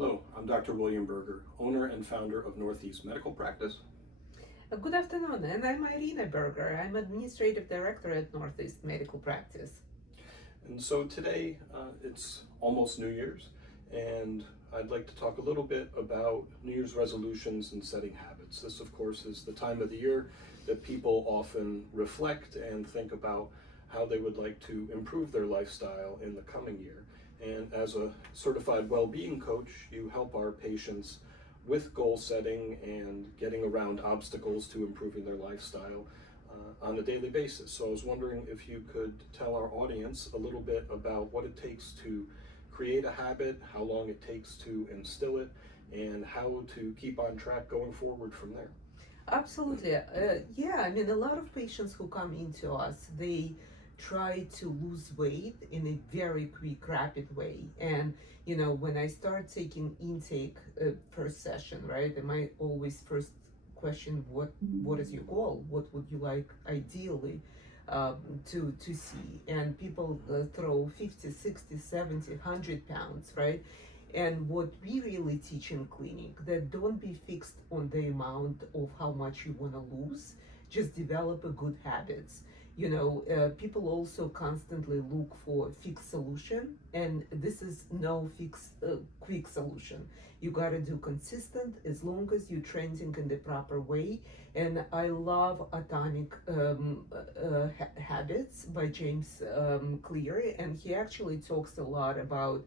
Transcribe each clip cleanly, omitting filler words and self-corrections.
Hello, I'm Dr. William Berger, owner and founder of Northeast Medical Practice. Good afternoon, and I'm Irina Berger. I'm Administrative Director at Northeast Medical Practice. And so today it's almost New Year's, and I'd like to talk a little bit about New Year's resolutions and setting habits. This, of course, is the time of the year that people often reflect and think about how they would like to improve their lifestyle in the coming year. And as a certified well-being coach, you help our patients with goal setting and getting around obstacles to improving their lifestyle on a daily basis. So I was wondering if you could tell our audience a little bit about what it takes to create a habit, how long it takes to instill it, and how to keep on track going forward from there. Absolutely. A lot of patients who come into us, they try to lose weight in a very quick, rapid way. And, when I start taking intake first session, right, and my always first question, what is your goal? What would you like ideally to see? And people throw 50, 60, 70, 100 pounds, right? And what we really teach in clinic, that don't be fixed on the amount of how much you want to lose, just develop a good habits. People also constantly look for fixed solution, and this is no quick solution. You gotta do consistent as long as you're trending in the proper way. And I love Atomic Habits by James Clear, and he actually talks a lot about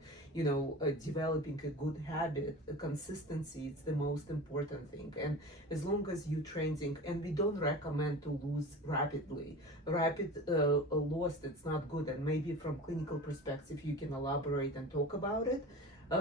developing a good habit. Consistency is the most important thing, and as long as you're trending, and we don't recommend to lose rapidly. Rapid loss, it's not good, and maybe from clinical perspective you can elaborate and talk about it.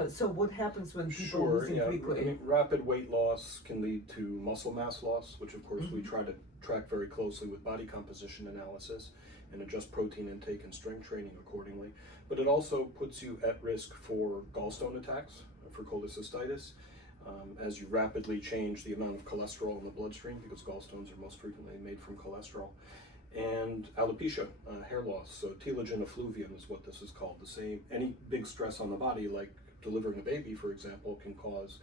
So what happens when people losing quickly? Rapid weight loss can lead to muscle mass loss, which of course we try to track very closely with body composition analysis and adjust protein intake and strength training accordingly. But it also puts you at risk for gallstone attacks, for cholecystitis, as you rapidly change the amount of cholesterol in the bloodstream, because gallstones are most frequently made from cholesterol. And alopecia, hair loss. So telogen effluvium is what this is called. Any big stress on the body, like delivering a baby, for example, can cause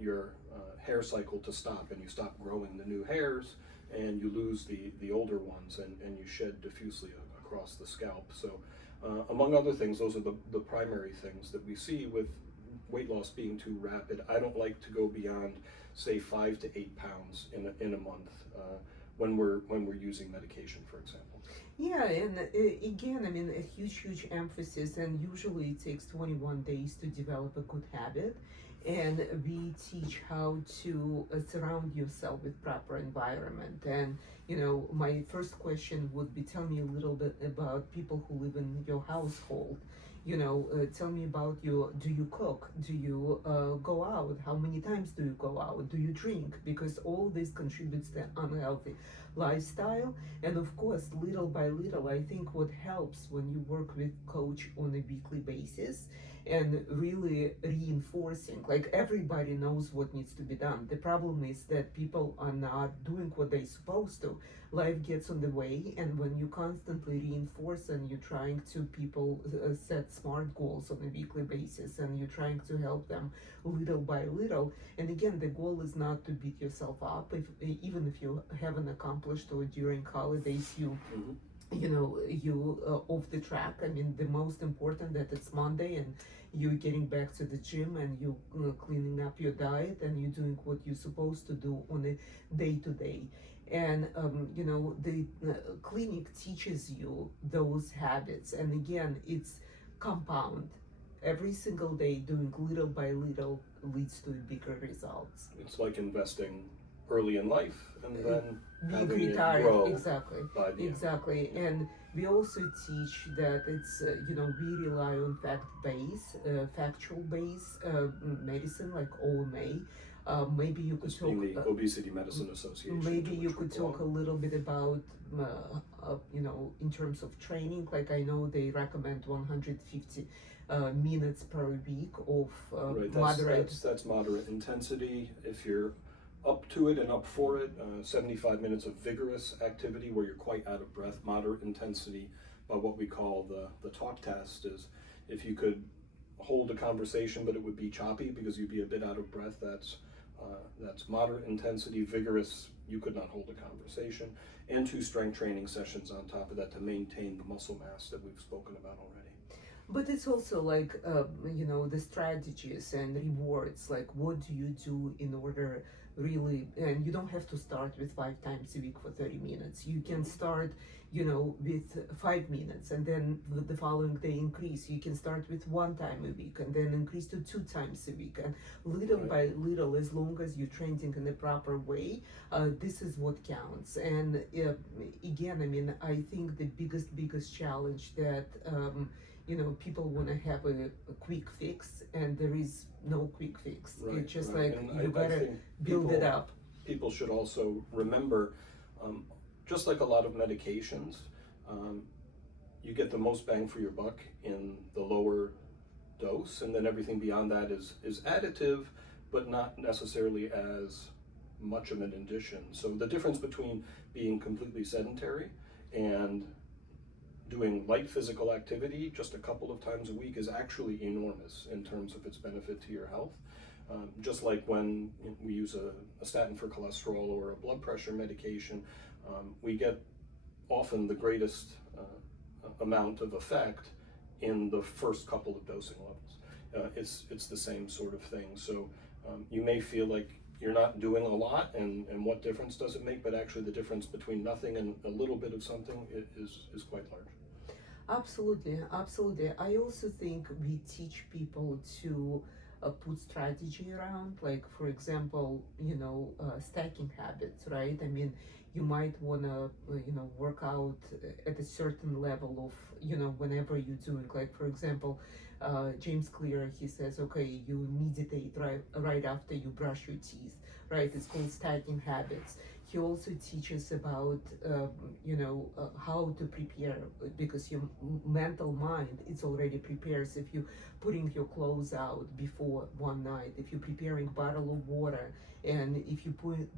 your hair cycle to stop, and you stop growing the new hairs, and you lose the older ones, and you shed diffusely across the scalp. So among other things, those are the primary things that we see with weight loss being too rapid. I don't like to go beyond, say, 5 to 8 pounds in a month when we're using medication, for example. Yeah, and again, a huge emphasis, and usually it takes 21 days to develop a good habit. And we teach how to surround yourself with proper environment. And my first question would be, tell me a little bit about people who live in your household. Tell me about do you cook? Do you go out? How many times do you go out? Do you drink? Because all this contributes to unhealthy lifestyle. And of course, little by little, I think what helps when you work with coach on a weekly basis and really reinforcing, like everybody knows what needs to be done. The problem is that people are not doing what they're supposed to. Life gets on the way, and when you constantly reinforce and you're trying to people set smart goals on a weekly basis, and you're trying to help them little by little, and again, the goal is not to beat yourself up, even if you haven't accomplished, or during holidays you off the track. The most important that it's Monday and you're getting back to the gym, and you cleaning up your diet, and you're doing what you're supposed to do on a day-to-day. And the clinic teaches you those habits, and again, it's compound. Every single day, doing little by little leads to bigger results. It's like investing early in life, and then being retired. Grow Exactly. And we also teach that it's we rely on factual based medicine, like OMA. Maybe you could talk the Obesity Medicine Association. Maybe you could talk a little bit about in terms of training. Like, I know they recommend 150 minutes per week of moderate. That's moderate intensity. If you're up to it and up for it, 75 minutes of vigorous activity where you're quite out of breath. Moderate intensity, by what we call the talk test, is if you could hold a conversation, but it would be choppy because you'd be a bit out of breath. That's moderate intensity, vigorous. You could not hold a conversation, and 2 strength training sessions on top of that to maintain the muscle mass that we've spoken about already. But it's also like, the strategies and rewards, like what do you do in order really, and you don't have to start with 5 times a week for 30 minutes. You can start, with 5 minutes and then the following day increase. You can start with 1 time a week and then increase to 2 times a week. And little Right. by little, as long as you're trending in the proper way, this is what counts. And again, I mean, I think the biggest challenge that, people want to have a quick fix, and there is no quick fix. Right, It's just right. like And you I gotta think build it up. people should also remember, just like a lot of medications, you get the most bang for your buck in the lower dose, and then everything beyond that is additive, but not necessarily as much of an addition. So the difference between being completely sedentary and doing light physical activity just a couple of times a week is actually enormous in terms of its benefit to your health. Just like when we use a statin for cholesterol or a blood pressure medication, we get often the greatest amount of effect in the first couple of dosing levels. It's the same sort of thing. So you may feel like you're not doing a lot, and what difference does it make? But actually the difference between nothing and a little bit of something is quite large. Absolutely, absolutely. I also think we teach people to put strategy around, like for example, stacking habits, right? I mean, you might wanna, work out at a certain level of, whenever you're doing, like for example, James Clear, he says, okay, you meditate right after you brush your teeth, right? It's called stacking habits. He also teaches about, how to prepare, because your mental mind, it's already prepared. So if you putting your clothes out before one night, if you're preparing bottle of water, and if you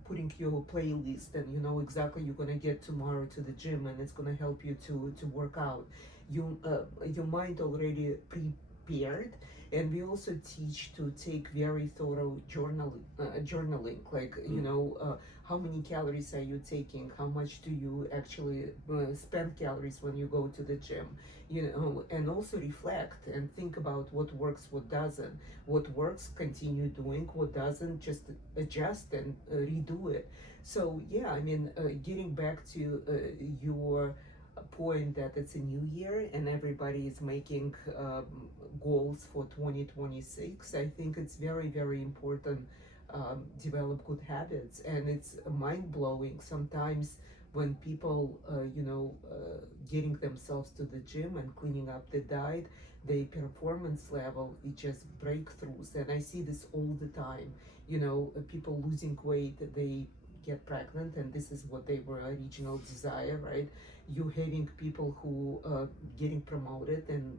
putting your playlist, and you know exactly you're gonna get tomorrow to the gym, and it's gonna help you to work out, your mind already prepared. And we also teach to take very thorough journaling, like how many calories are you taking, how much do you actually spend calories when you go to the gym, and also reflect and think about what works, what doesn't. What works, continue doing; what doesn't, just adjust and redo it. So yeah, I mean, getting back to your point that it's a new year and everybody is making goals for 2026, I think it's very important. Develop good habits, and it's mind-blowing sometimes when people getting themselves to the gym and cleaning up the diet, their performance level, it just breakthroughs. And I see this all the time. People losing weight, they get pregnant, and this is what they were original desire, right? You having people who getting promoted and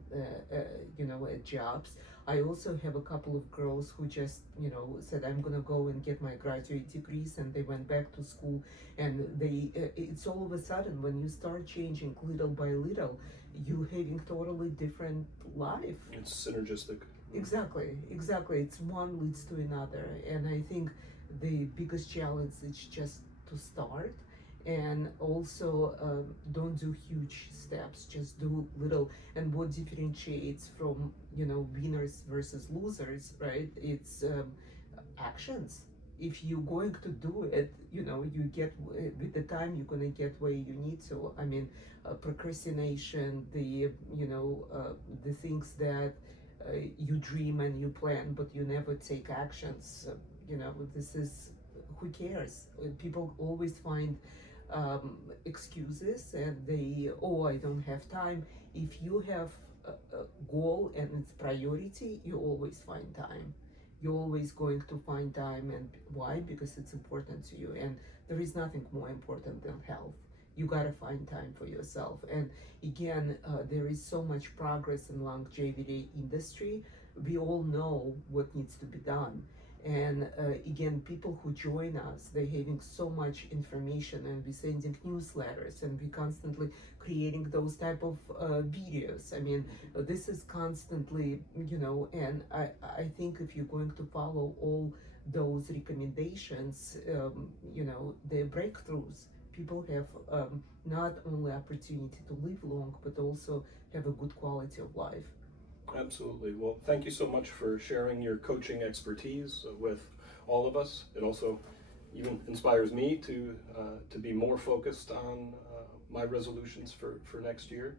at jobs. I also have a couple of girls who just said, I'm gonna go and get my graduate degrees, and they went back to school, and they it's all of a sudden when you start changing little by little, you having totally different life. It's synergistic. Exactly. It's one leads to another, and I think the biggest challenge is just to start, and also don't do huge steps, just do little. And what differentiates from winners versus losers, right? It's actions. If you're going to do it, you get with the time you're gonna get where you need to. I mean, procrastination, the things that you dream and you plan, but you never take actions. This is, who cares? People always find excuses, and I don't have time. If you have a goal and it's priority, you always find time. You're always going to find time. And why? Because it's important to you, and there is nothing more important than health. You gotta find time for yourself. And again, there is so much progress in longevity industry. We all know what needs to be done, And again, people who join us, they're having so much information, and we're sending newsletters, and we're constantly creating those type of videos. I mean, this is constantly, and I think if you're going to follow all those recommendations, they're breakthroughs. People have not only opportunity to live long, but also have a good quality of life. Absolutely. Well, thank you so much for sharing your coaching expertise with all of us. It also even inspires me to be more focused on my resolutions for next year.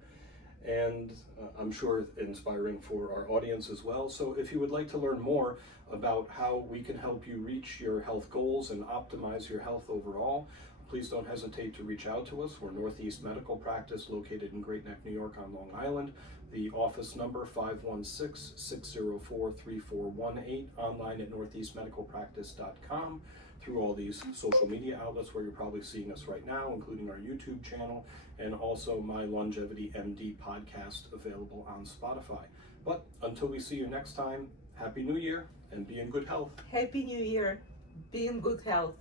And I'm sure inspiring for our audience as well. So if you would like to learn more about how we can help you reach your health goals and optimize your health overall, please don't hesitate to reach out to us. We're Northeast Medical Practice located in Great Neck, New York on Long Island. The office number 516-604-3418, online at northeastmedicalpractice.com, through all these social media outlets where you're probably seeing us right now, including our YouTube channel, and also my LongevityMD podcast available on Spotify. But until we see you next time, Happy New Year and be in good health. Happy New Year. Be in good health.